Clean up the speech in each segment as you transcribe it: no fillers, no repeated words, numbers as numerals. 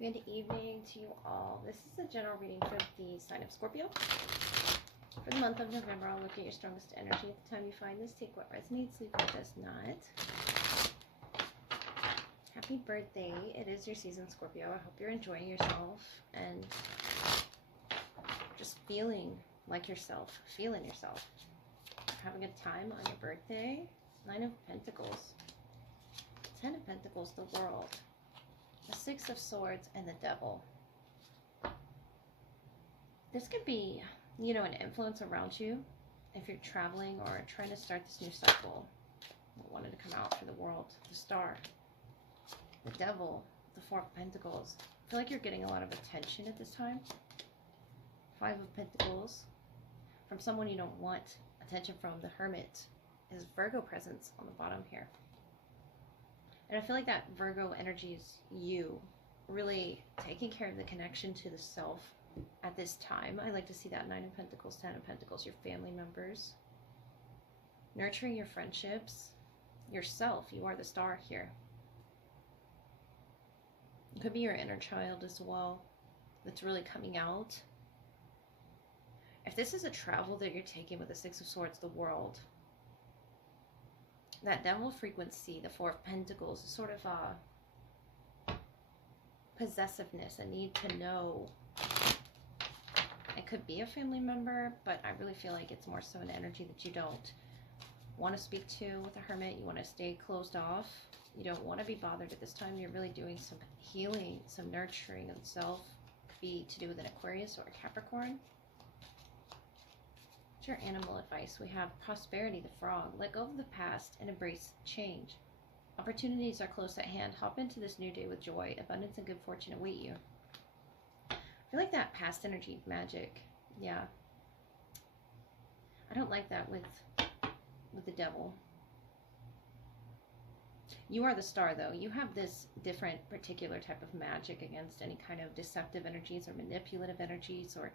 Good evening to you all. This is a general reading for the sign of Scorpio. For the month of November, I'll look at your strongest energy at the time you find this. Take what resonates, leave what does not. Happy birthday. It is your season, Scorpio. I hope you're enjoying yourself and just feeling like yourself, feeling yourself. Have a good time on your birthday. 9 of Pentacles. 10 of Pentacles, the World. The 6 of Swords and the Devil. This could be, an influence around you if you're traveling or trying to start this new cycle. I wanted to come out for the World. The Star. The Devil. The 4 of Pentacles. I feel like you're getting a lot of attention at this time. 5 of Pentacles. From someone you don't want attention from. The Hermit. Is Virgo presence on the bottom here. And I feel like that Virgo energy is you really taking care of the connection to the self at this time. I like to see that 9 of Pentacles, 10 of Pentacles, your family members. Nurturing your friendships. Yourself. You are the star here. It could be your inner child as well that's really coming out. If this is a travel that you're taking with the 6 of Swords, the World, that Devil frequency, the 4 of Pentacles, is sort of a possessiveness, a need to know. It could be a family member, but I really feel like it's more so an energy that you don't want to speak to with a Hermit. You want to stay closed off. You don't want to be bothered at this time. You're really doing some healing, some nurturing of self. Could be to do with an Aquarius or a Capricorn. What's your animal advice? We have Prosperity, the Frog. Let go of the past and embrace change. Opportunities are close at hand. Hop into this new day with joy. Abundance and good fortune await you. I feel like that past energy, magic. Yeah. I don't like that with the Devil. You are the star, though. You have this different particular type of magic against any kind of deceptive energies or manipulative energies or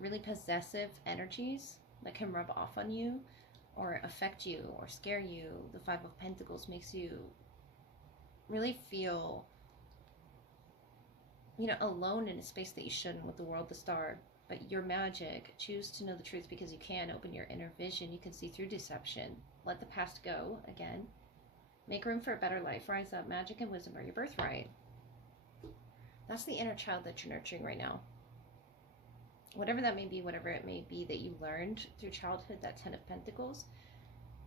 really possessive energies that can rub off on you or affect you or scare you. The 5 of Pentacles makes you really feel, alone in a space that you shouldn't with the World, the Star. But your magic, choose to know the truth because you can. Open your inner vision. You can see through deception. Let the past go again. Make room for a better life. Rise up. Magic and wisdom are your birthright. That's the inner child that you're nurturing right now. Whatever that may be, whatever it may be that you learned through childhood, that 10 of Pentacles,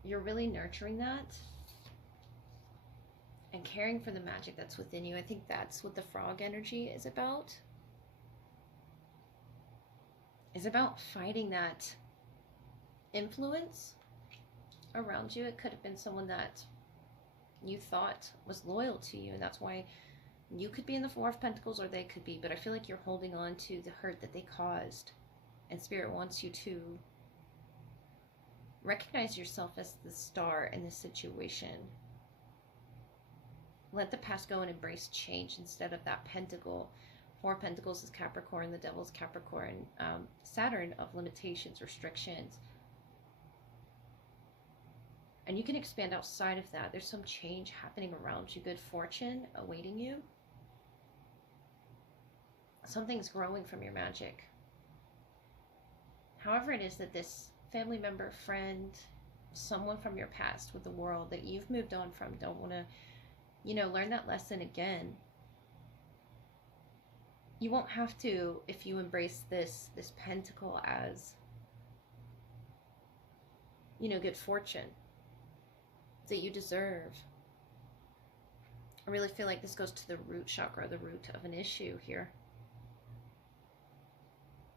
you're really nurturing that and caring for the magic that's within you. I think that's what the frog energy is about. It's about fighting that influence around you. It could have been someone that you thought was loyal to you, and that's why you could be in the 4 of Pentacles or they could be, but I feel like you're holding on to the hurt that they caused. And Spirit wants you to recognize yourself as the star in this situation. Let the past go and embrace change instead of that Pentacle. 4 of Pentacles is Capricorn, the Devil's Capricorn. Saturn of limitations, restrictions. And you can expand outside of that. There's some change happening around you. Good fortune awaiting you. Something's growing from your magic. However it is that this family member, friend, someone from your past with the World that you've moved on from, don't want to, learn that lesson again. You won't have to if you embrace this Pentacle as, good fortune that you deserve. I really feel like this goes to the root chakra, the root of an issue here.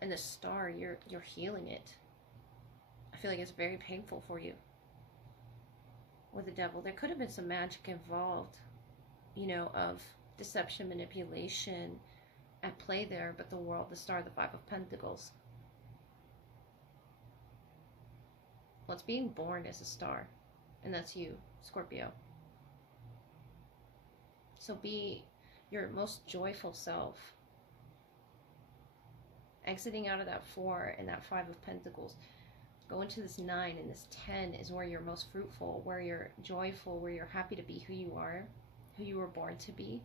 And the Star, you're healing it. I feel like it's very painful for you. With the Devil, there could have been some magic involved, of deception, manipulation at play there, but the World, the Star, the 5 of Pentacles. What's being born is a star, and that's you, Scorpio. So be your most joyful self. Exiting out of that 4 and that 5 of Pentacles. Go into this 9, and this 10 is where you're most fruitful, where you're joyful, where you're happy to be who you are, who you were born to be.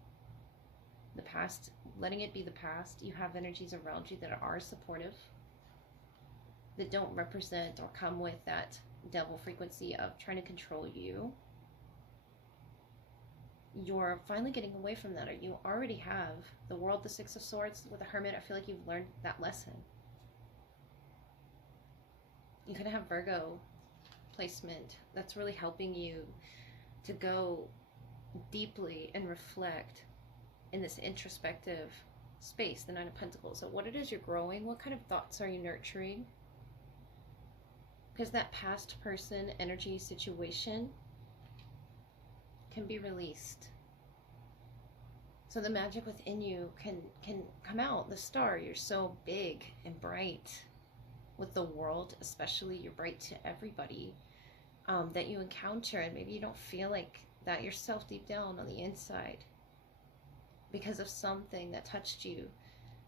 the past, letting it be the past. You have energies around you that are supportive, that don't represent or come with that devil frequency of trying to control you. You're finally getting away from that, or you already have. The World, the Six of Swords, with the Hermit, I feel like you've learned that lesson. You could have Virgo placement that's really helping you to go deeply and reflect in this introspective space, the Nine of Pentacles. So what it is you're growing, what kind of thoughts are you nurturing? Because that past person, energy, situation can be released. So the magic within you can come out. The star, you're so big and bright with the world, especially you're bright to everybody that you encounter, and maybe you don't feel like that yourself deep down on the inside because of something that touched you,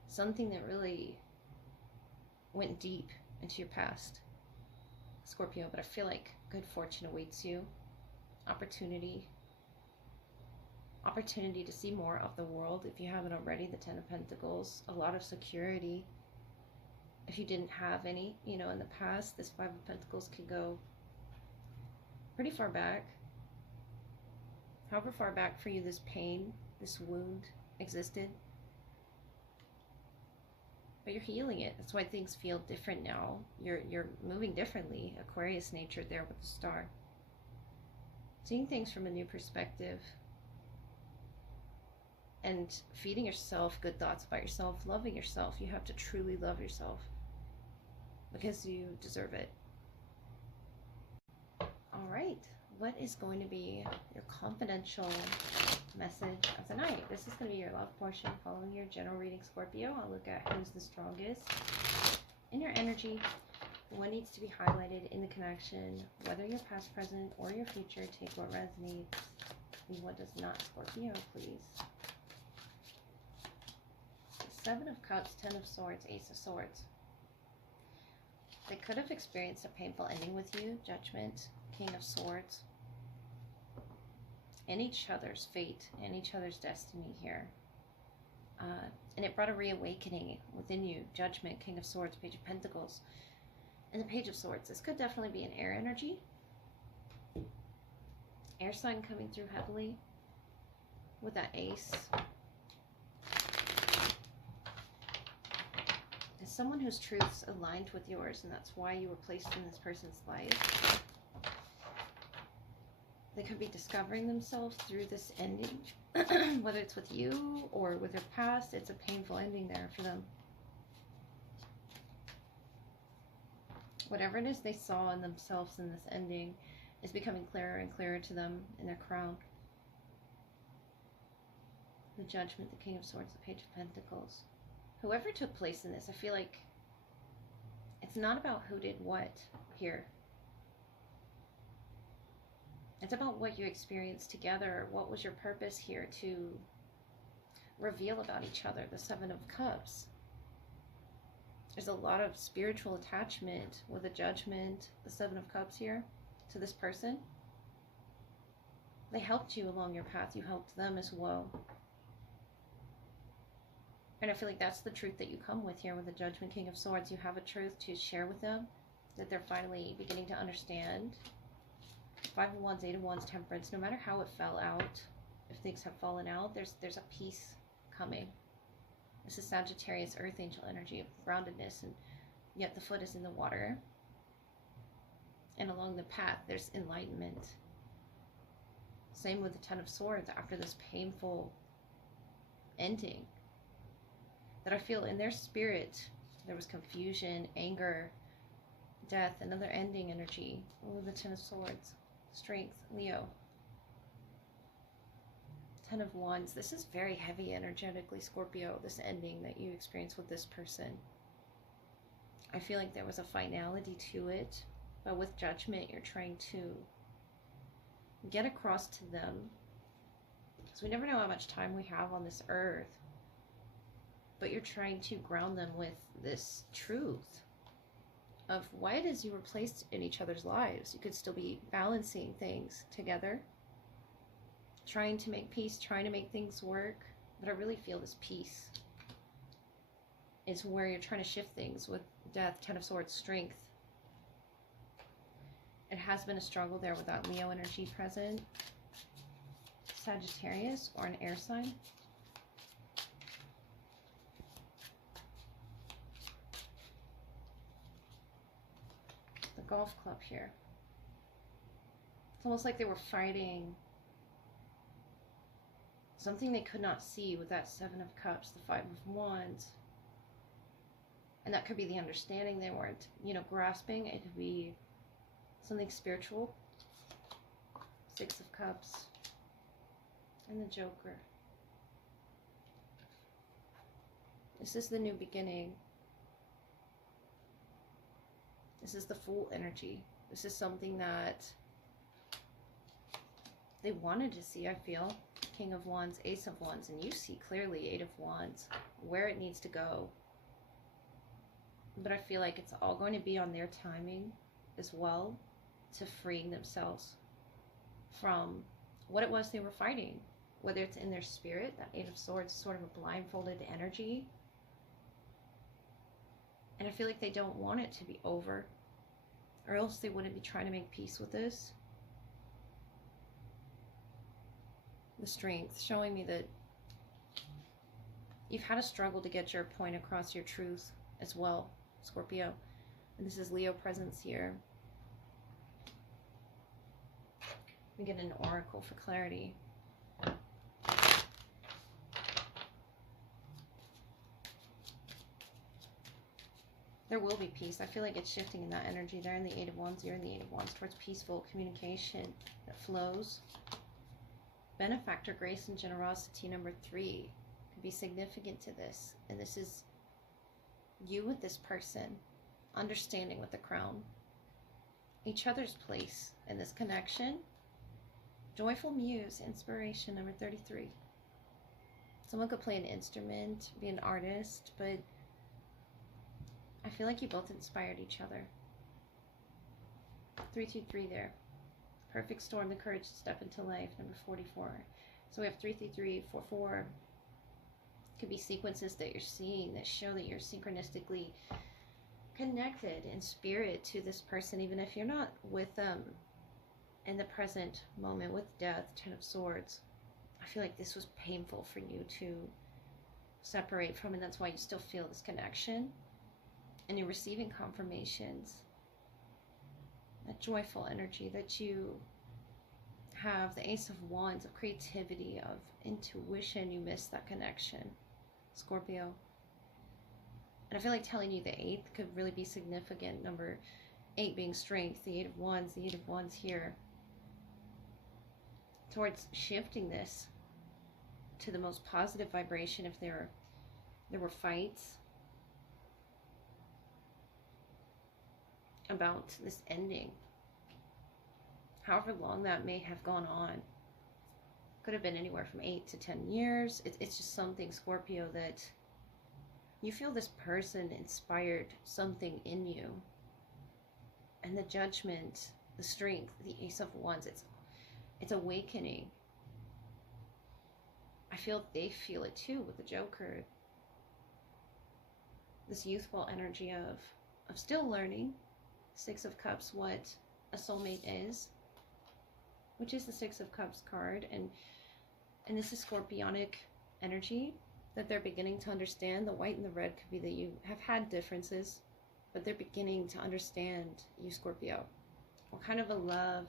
something that really went deep into your past, Scorpio. But I feel like good fortune awaits you, opportunity to see more of the world if you haven't already. The Ten of Pentacles, a lot of security. If you didn't have any, in the past, this Five of Pentacles could go pretty far back. However far back for you this pain, this wound existed. But you're healing it. That's why things feel different now. You're moving differently. Aquarius nature there with the star. Seeing things from a new perspective. And feeding yourself good thoughts about yourself, loving yourself. You have to truly love yourself because you deserve it. All right, what is going to be your confidential message of the night? This is going to be your love portion following your general reading, Scorpio. I'll look at who's the strongest in your energy, what needs to be highlighted in the connection, whether your past, present, or your future. Take what resonates, leave what does not, Scorpio, please. Seven of Cups, Ten of Swords, Ace of Swords. They could have experienced a painful ending with you, Judgment, King of Swords, and each other's fate and each other's destiny here. And it brought a reawakening within you, Judgment, King of Swords, Page of Pentacles, and the Page of Swords. This could definitely be an air energy. Air sign coming through heavily with that ace. Someone whose truths aligned with yours, and that's why you were placed in this person's life. They could be discovering themselves through this ending, whether it's with you or with their past. It's a painful ending there for them. Whatever it is they saw in themselves in this ending is becoming clearer and clearer to them in their crown. The Judgment, the King of Swords, the Page of Pentacles. Whoever took place in this, I feel like it's not about who did what here. It's about what you experienced together. What was your purpose here to reveal about each other? The Seven of Cups. There's a lot of spiritual attachment with the Judgment, the Seven of Cups here, to this person. They helped you along your path. You helped them as well. And I feel like that's the truth that you come with here with the Judgment, King of Swords. You have a truth to share with them that they're finally beginning to understand. Five of Wands, Eight of Wands, Temperance. No matter how it fell out, if things have fallen out, there's a peace coming. This is Sagittarius, Earth Angel energy of groundedness, and yet the foot is in the water. And along the path, there's enlightenment. Same with the Ten of Swords after this painful ending. That I feel in their spirit, there was confusion, anger, death, another ending energy. Oh, the Ten of Swords, Strength, Leo. Ten of Wands. This is very heavy energetically, Scorpio, this ending that you experience with this person. I feel like there was a finality to it, but with Judgment, you're trying to get across to them. Because we never know how much time we have on this earth. But you're trying to ground them with this truth of why it is you were placed in each other's lives. You could still be balancing things together, trying to make peace, trying to make things work. But I really feel this peace. It's where you're trying to shift things with Death, Ten of Swords, Strength. It has been a struggle there with that Leo energy present. Sagittarius or an air sign. The golf club here. It's almost like they were fighting something they could not see with that Seven of Cups, the Five of Wands. And that could be the understanding they weren't, you know, grasping. It could be something spiritual. Six of Cups. And the Joker. This is the new beginning. This is the Fool energy. This is something that they wanted to see, I feel. King of Wands, Ace of Wands, and you see clearly Eight of Wands, where it needs to go. But I feel like it's all going to be on their timing as well, to freeing themselves from what it was they were fighting. Whether it's in their spirit, that Eight of Swords is sort of a blindfolded energy. And I feel like they don't want it to be over, or else they wouldn't be trying to make peace with this. The Strength, showing me that you've had a struggle to get your point across, your truth as well, Scorpio. And this is Leo presence here. We get an oracle for clarity. There will be peace. I feel like it's shifting in that energy there in the Eight of Wands here, in the Eight of Wands, towards peaceful communication that flows. Benefactor, grace, and generosity, number 3, could be significant to this. And this is you with this person, understanding with the Crown, each other's place in this connection. Joyful muse, inspiration, number 33. Someone could play an instrument, be an artist, but I feel like you both inspired each other. 323 there. Perfect storm, the courage to step into life, number 44. So we have 333, 44. Could be sequences that you're seeing that show that you're synchronistically connected in spirit to this person, even if you're not with them in the present moment with Death, Ten of Swords. I feel like this was painful for you to separate from, and that's why you still feel this connection. And you're receiving confirmations. That joyful energy that you have, the Ace of Wands, of creativity, of intuition. You miss that connection, Scorpio. And I feel like telling you the 8th could really be significant. Number 8 being strength, the 8 of Wands, the 8 of Wands here, towards shifting this to the most positive vibration. If there were fights about this ending, however long that may have gone on, could have been anywhere from 8 to 10 years. It's just something, Scorpio, that you feel this person inspired something in you. And the Judgment, the Strength, the Ace of Wands, it's awakening. I feel they feel it too with the Joker. This youthful energy of still learning. Six of Cups, what a soulmate is, which is the Six of Cups card, and this is Scorpionic energy that they're beginning to understand. The white and the red could be that you have had differences, but they're beginning to understand you, Scorpio. What kind of a love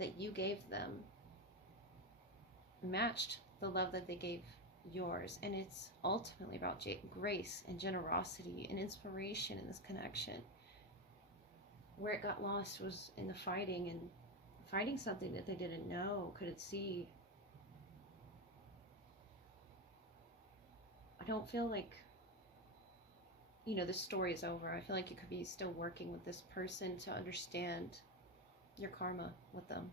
that you gave them matched the love that they gave yours, and it's ultimately about grace and generosity and inspiration in this connection. Where it got lost was in the fighting, and fighting something that they didn't know, couldn't see. I don't feel like, you know, this story is over. I feel like you could be still working with this person to understand your karma with them.